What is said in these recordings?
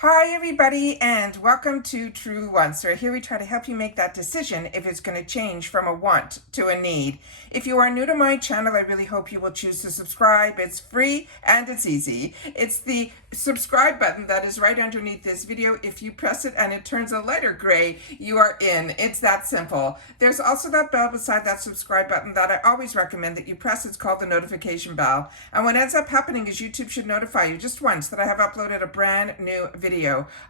Hi everybody and welcome to True Wants. So here we try to help you make that decision if it's going to change from a want to a need. If you are new to my channel, I really hope you will choose to subscribe. It's free and it's easy. It's the subscribe button that is right underneath this video. If you press it and it turns a lighter gray, you are in. It's that simple. There's also that bell beside that subscribe button that I always recommend that you press. It's called the notification bell. And what ends up happening is YouTube should notify you just once that I have uploaded a brand new video.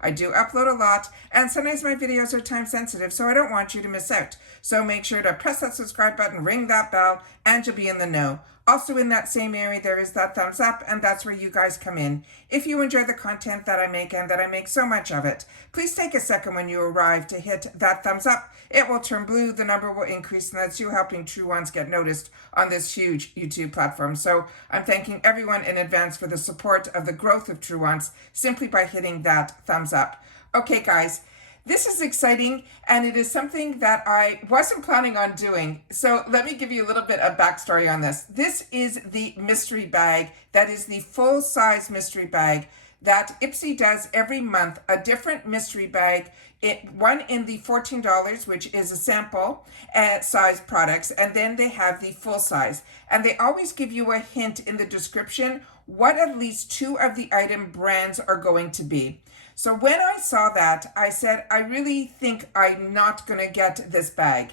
I do upload a lot, and sometimes my videos are time sensitive, so I don't want you to miss out. So make sure to press that subscribe button, ring that bell, and you'll be in the know. Also in that same area, there is that thumbs up, and that's where you guys come in. If you enjoy the content that I make, and that I make so much of it, please take a second when you arrive to hit that thumbs up. It will turn blue, the number will increase, and that's you helping True Ones get noticed on this huge YouTube platform. So I'm thanking everyone in advance for the support of the growth of True Ones simply by hitting that thumbs up. Okay, guys. This is exciting, and it is something that I wasn't planning on doing. So let me give you a little bit of backstory on this. This is the mystery bag. That is the full-size mystery bag that IPSY does every month, a different mystery bag. One in the $14, which is a sample size products, and then they have the full size. And they always give you a hint in the description what at least two of the item brands are going to be. So when I saw that, I said, I really think I'm not going to get this bag.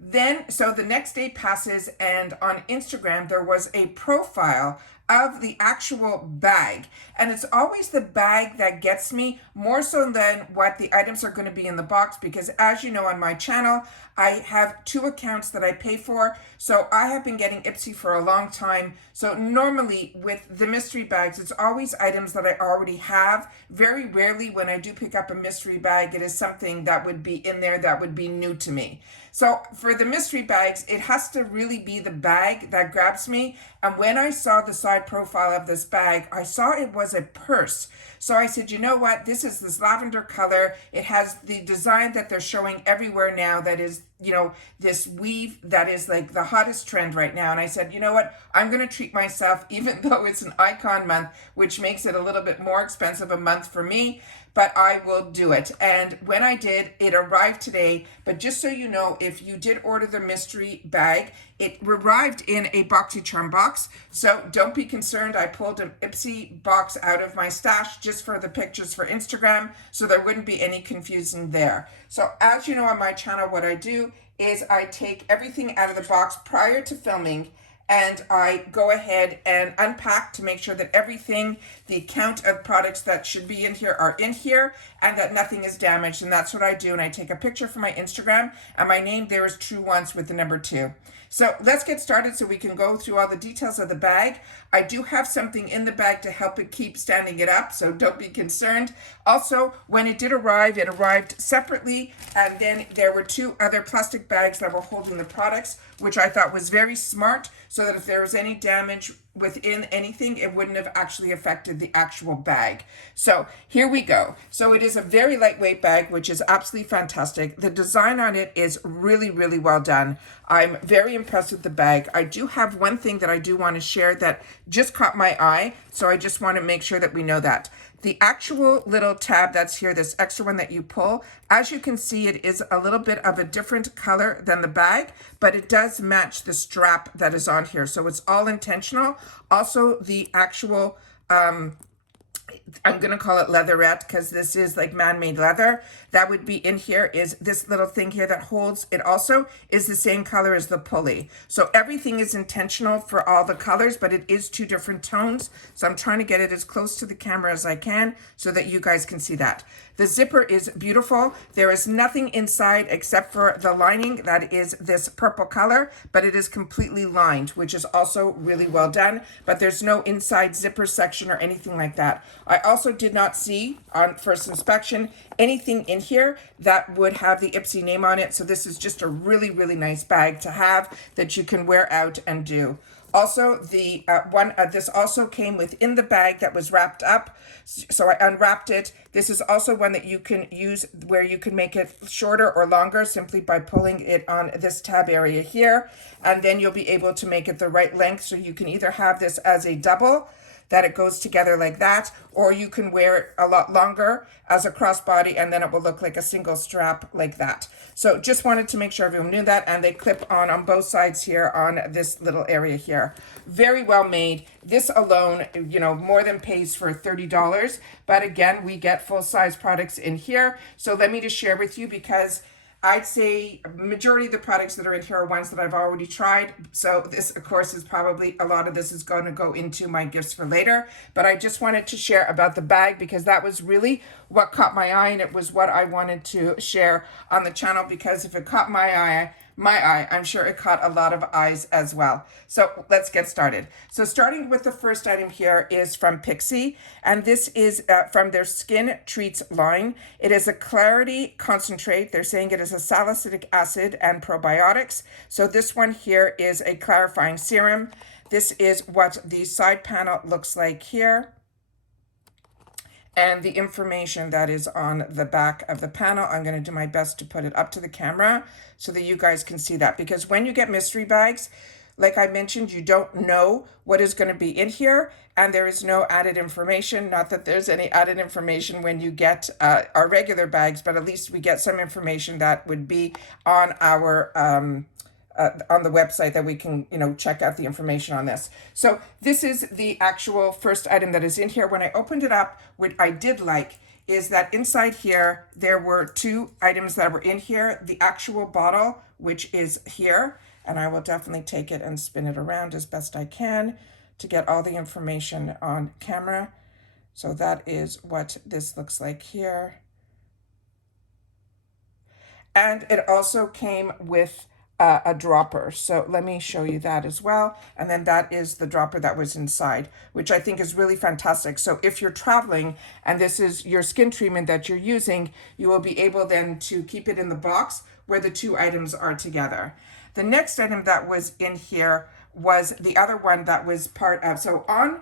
Then, so the next day passes, and on Instagram, there was a profile of the actual bag. And it's always the bag that gets me more so than what the items are going to be in the box, because as you know on my channel, I have two accounts that I pay for. So I have been getting IPSY for a long time. So normally with the mystery bags, it's always items that I already have. Very rarely when I do pick up a mystery bag, it is something that would be in there that would be new to me. So for the mystery bags, it has to really be the bag that grabs me. And when I saw the side profile of this bag, I saw it was a purse. So I said, you know what? This is this lavender color. It has the design that they're showing everywhere now that is, you know, this weave that is like the hottest trend right now. And I said, you know what? I'm going to treat myself, even though it's an icon month, which makes it a little bit more expensive a month for me, but I will do it. And when I did, it arrived today. But just so you know, if you did order the mystery bag, it arrived in a BoxyCharm box. So don't be concerned. I pulled an IPSY box out of my stash just for the pictures for Instagram, so there wouldn't be any confusing there. So as you know on my channel, what I do is I take everything out of the box prior to filming, and I go ahead and unpack to make sure that everything, the count of products that should be in here are in here, and that nothing is damaged. And that's what I do. And I take a picture for my Instagram, and my name there is True Ones with the number 2. So let's get started so we can go through all the details of the bag. I do have something in the bag to help it keep standing it up, so don't be concerned. Also, when it did arrive, it arrived separately, and then there were two other plastic bags that were holding the products, which I thought was very smart, so that if there was any damage within anything, it wouldn't have actually affected the actual bag. So here we go. So it is a very lightweight bag, which is absolutely fantastic. The design on it is really, really well done. I'm very impressed with the bag. I do have one thing that I do want to share that just caught my eye, so I just want to make sure that we know that. The actual little tab that's here, this extra one that you pull, as you can see, it is a little bit of a different color than the bag, but it does match the strap that is on here. So it's all intentional. Also, the actual, I'm going to call it leatherette because this is like man-made leather. That would be in here is this little thing here that holds it also is the same color as the pulley. So everything is intentional for all the colors, but it is two different tones. So I'm trying to get it as close to the camera as I can so that you guys can see that. The zipper is beautiful. There is nothing inside except for the lining that is this purple color, but it is completely lined, which is also really well done, but there's no inside zipper section or anything like that. I also did not see on first inspection anything in here that would have the IPSY name on it. So this is just a really, really nice bag to have that you can wear out and do. Also, the this also came within the bag that was wrapped up. So I unwrapped it. This is also one that you can use where you can make it shorter or longer simply by pulling it on this tab area here. And then you'll be able to make it the right length. So you can either have this as a double that it goes together like that, or you can wear it a lot longer as a crossbody and then it will look like a single strap like that. So just wanted to make sure everyone knew that, and they clip on both sides here on this little area here. Very well made. This alone, you know, more than pays for $30, but again, we get full-size products in here. So let me just share with you, because I'd say majority of the products that are in here are ones that I've already tried. So this, of course, is probably, a lot of this is going to go into my gifts for later. But I just wanted to share about the bag, because that was really what caught my eye, and it was what I wanted to share on the channel, because if it caught my eye, I'm sure it caught a lot of eyes as well. So let's get started. So starting with the first item here is from Pixie, and this is from their Skin Treats line. It is a clarity concentrate. They're saying it is a salicylic acid and probiotics. So this one here is a clarifying serum. This is what the side panel looks like here, and the information that is on the back of the panel. I'm going to do my best to put it up to the camera so that you guys can see that, because when you get mystery bags, like I mentioned, you don't know what is going to be in here, and there is no added information. Not that there's any added information when you get our regular bags, but at least we get some information that would be on our on the website, that we can, you know, check out the information on this. So this is the actual first item that is in here. When I opened it up, what I did like is that inside here, there were two items that were in here. The actual bottle, which is here, and I will definitely take it and spin it around as best I can to get all the information on camera. So that is what this looks like here. And it also came with a dropper. So let me show you that as well. And then that is the dropper that was inside, which I think is really fantastic. So if you're traveling and this is your skin treatment that you're using, you will be able then to keep it in the box where the two items are together. The next item that was in here was the other one that was part of, so on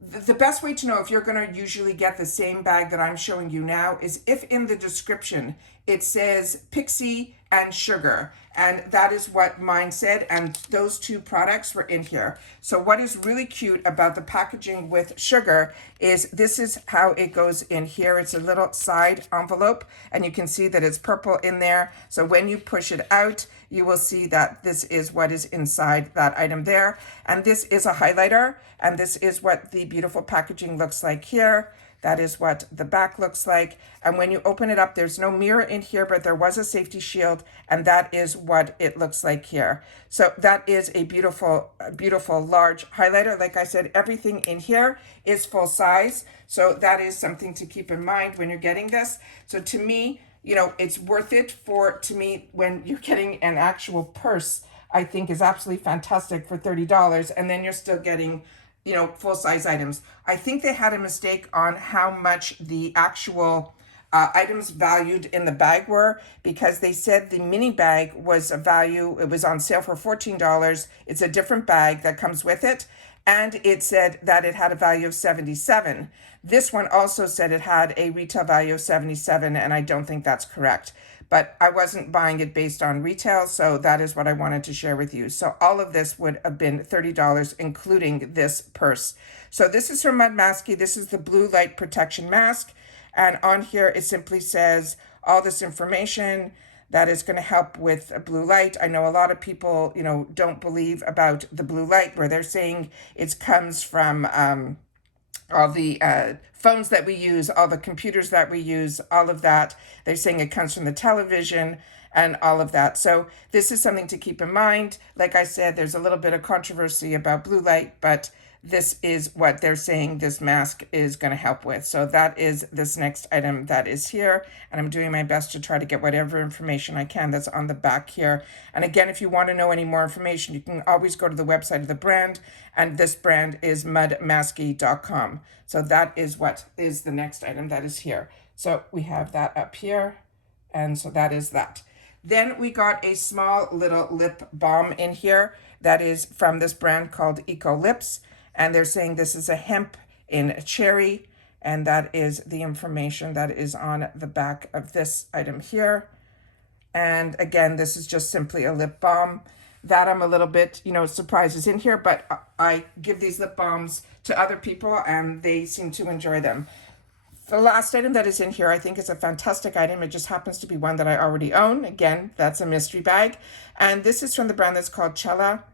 the best way to know if you're going to usually get the same bag that I'm showing you now is if in the description it says Pixie and sugar, and that is what mine said, and those two products were in here. So what is really cute about the packaging with sugar is this is how it goes in here. It's a little side envelope, and you can see that it's purple in there. So when you push it out, you will see that this is what is inside that item there. And this is a highlighter, and this is what the beautiful packaging looks like here. That is what the back looks like. And when you open it up, there's no mirror in here, but there was a safety shield, and that is what it looks like here. So that is a beautiful, beautiful large highlighter. Like I said, everything in here is full size. So that is something to keep in mind when you're getting this. So to me, you know, it's worth it to me, when you're getting an actual purse, I think is absolutely fantastic for $30. And then you're still getting, you know, full-size items. I think they had a mistake on how much the actual items valued in the bag were, because they said the mini bag was a value, it was on sale for $14. It's a different bag that comes with it. And it said that it had a value of $77. This one also said it had a retail value of $77, and I don't think that's correct. But I wasn't buying it based on retail, so that is what I wanted to share with you. So all of this would have been $30, including this purse. So this is from Mudmasky. This is the blue light protection mask. And on here, it simply says all this information that is going to help with blue light. I know a lot of people, you know, don't believe about the blue light, where they're saying it comes from all the phones that we use, all the computers that we use, all of that. They're saying it comes from the television and all of that. So this is something to keep in mind. Like I said, there's a little bit of controversy about blue light, but this is what they're saying this mask is going to help with. So that is this next item that is here. And I'm doing my best to try to get whatever information I can that's on the back here. And again, if you want to know any more information, you can always go to the website of the brand. And this brand is mudmasky.com. So that is what is the next item that is here. So we have that up here. And so that is that. Then we got a small little lip balm in here that is from this brand called Eco Lips. And they're saying this is a hemp in cherry. And that is the information that is on the back of this item here. And again, this is just simply a lip balm. that I'm a little bit, surprised is in here, but I give these lip balms to other people and they seem to enjoy them. The last item that is in here, I think, is a fantastic item. It just happens to be one that I already own. Again, that's a mystery bag. And this is from the brand that's called Chella.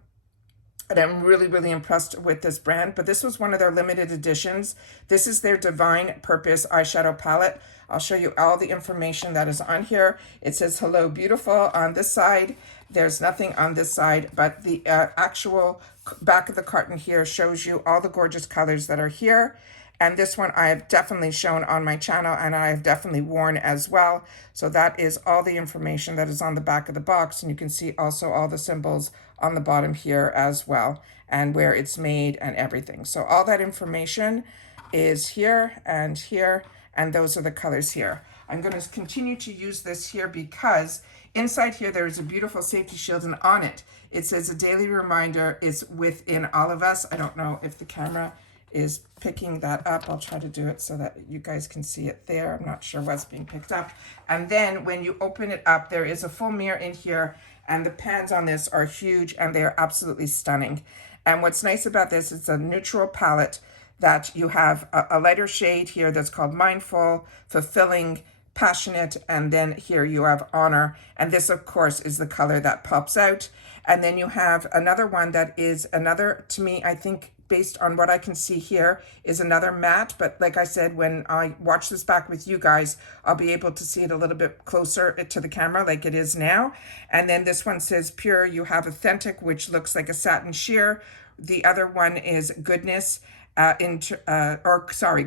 And I'm really, really impressed with this brand. But this was one of their limited editions. This is their Divine Purpose eyeshadow palette. I'll show you all the information that is on here. It says, hello, beautiful on this side. There's nothing on this side, but the actual back of the carton here shows you all the gorgeous colors that are here. And this one I have definitely shown on my channel and I have definitely worn as well. So that is all the information that is on the back of the box. And you can see also all the symbols on the bottom here as well and where it's made and everything. So all that information is here and here, and those are the colors here. I'm going to continue to use this here because inside here there is a beautiful safety shield, and on it, it says a daily reminder is within all of us. I don't know if the camera is picking that up. I'll try to do it so that you guys can see it there. I'm not sure what's being picked up. And then when you open it up, there is a full mirror in here, and the pans on this are huge and they are absolutely stunning. And what's nice about this, it's a neutral palette that you have a lighter shade here that's called Mindful, Fulfilling, Passionate, and then here you have Honor. And this, of course, is the color that pops out. And then you have another one that is another, to me, I think, based on what I can see here, is another matte. But like I said, when I watch this back with you guys, I'll be able to see it a little bit closer to the camera like it is now. And then this one says Pure. You have Authentic, which looks like a satin sheer. The other one is Goodness.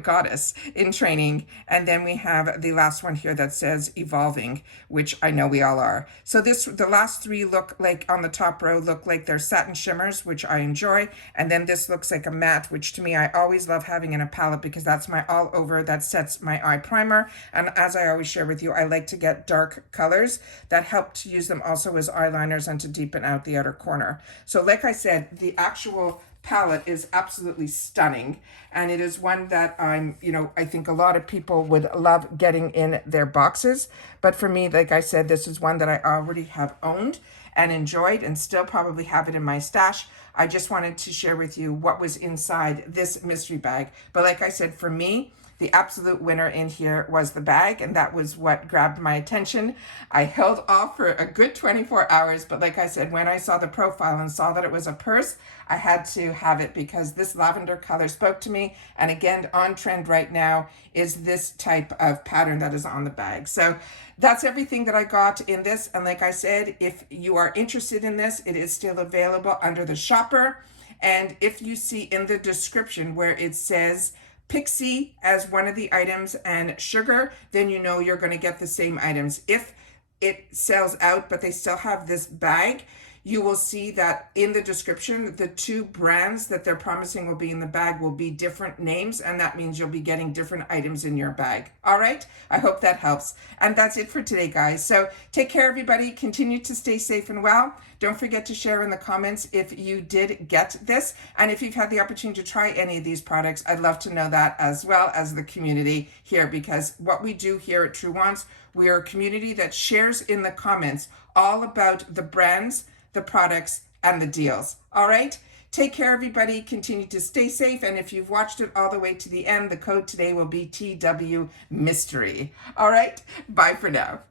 Goddess in Training. And then we have the last one here that says Evolving, which I know we all are. So the last three look like, on the top row, look like they're satin shimmers, which I enjoy. And then this looks like a matte, which to me, I always love having in a palette because that's my all over, that sets my eye primer. And as I always share with you, I like to get dark colors that help to use them also as eyeliners and to deepen out the outer corner. So like I said, the actual palette is absolutely stunning, and it is one that I think a lot of people would love getting in their boxes. But for me, like I said, this is one that I already have owned and enjoyed and still probably have it in my stash. I just wanted to share with you what was inside this mystery bag. But like I said, for me, the absolute winner in here was the bag, and that was what grabbed my attention. I held off for a good 24 hours, but like I said, when I saw the profile and saw that it was a purse, I had to have it because this lavender color spoke to me. And again, on trend right now is this type of pattern that is on the bag. So that's everything that I got in this. And like I said, if you are interested in this, it is still available under the shopper. And if you see in the description where it says Pixie as one of the items and sugar, then you know you're going to get the same items. If it sells out, but they still have this bag, you will see that in the description, the two brands that they're promising will be in the bag will be different names, and that means you'll be getting different items in your bag. All right? I hope that helps. And that's it for today, guys. So take care, everybody. Continue to stay safe and well. Don't forget to share in the comments if you did get this. And if you've had the opportunity to try any of these products, I'd love to know that, as well as the community here, because what we do here at True Wants, we are a community that shares in the comments all about the brands, the products, and the deals. All right? Take care, everybody. Continue to stay safe. And if you've watched it all the way to the end, the code today will be TW Mystery. All right? Bye for now.